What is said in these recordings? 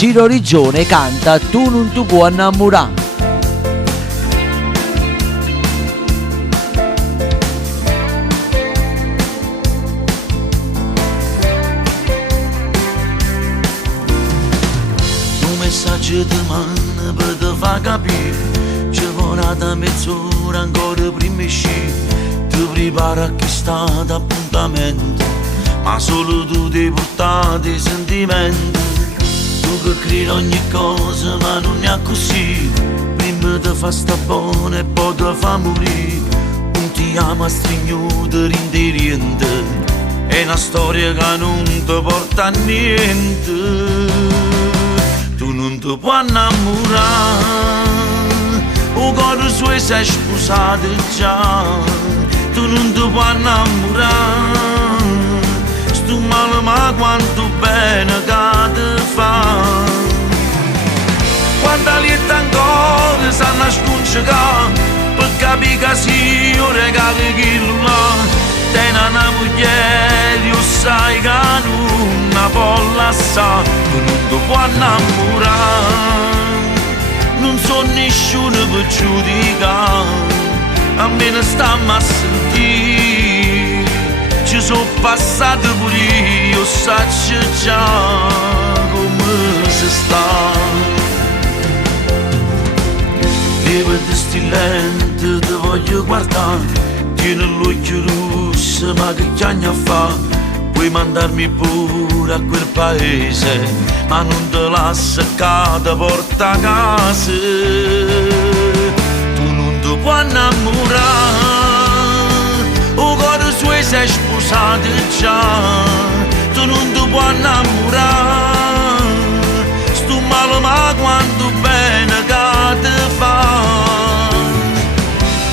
Ciro Rigione canta Tu non ti puoi innamorare. Un messaggio di mano per te fa capire, ci vorrà da mezz'ora ancora prima uscire, ti prepara a chi sta d'appuntamento, ma solo tu devi portare dei sentimenti. Tu che credi ogni cosa ma non è così, prima ti fa sta buona e poi ti fa morire. Un ti ama stringnuto rinteriente, è una storia che non ti porta a niente. Tu non ti puoi innamorare, o cuore suo sei sposato già. Tu non ti puoi innamorare, sto male ma quanto bene che ti fa. Quanta lieta ancora sanno scongiugare, per capire che sì, io regalo quello là. Tieni una moglie, io sai che non la può lasciare. Tu non ti puoi innamorare, non so nessuno per giudicare, almeno stammi a sentire. Ci sono passato pure io, saccio già come si sta. Vivo di stilente, ti voglio guardare, tieni l'occhio rosso, ma che chiagna fa? Puoi mandarmi pure a quel paese, ma non te lascio che ti porta a casa. Tu non ti puoi innamorare, o cuore suo sei sposato già. Tu non ti puoi innamorare, sto male ma quanto bene che ti fa.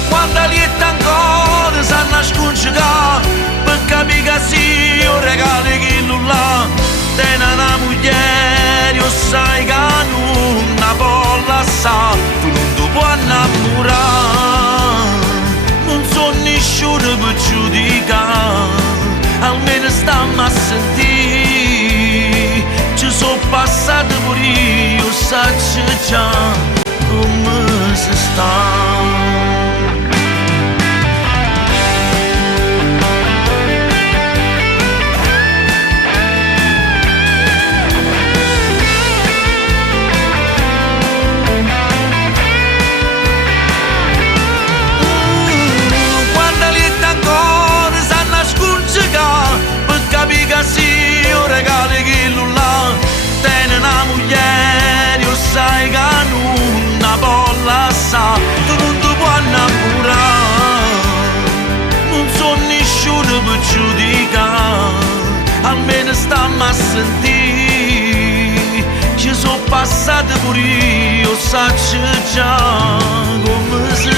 Quanta lieta ancora sanno scongiugare, per capire che sì, io regalo quello là. Tieni una moglie, io sai che non la può lasciare. Tu non ti puoi innamorare, non so nessuno per giudicare, almeno stammi a sentire. Ci sono passato pure io, saccio già come si sta. Sì, io regalo quello là. Tieni una moglie, io sai che non la può lasciare. Tu non ti puoi innamorare, non so nessuno per giudicare, almeno stammi a sentire. Ci sono passato pure io, saccio già come si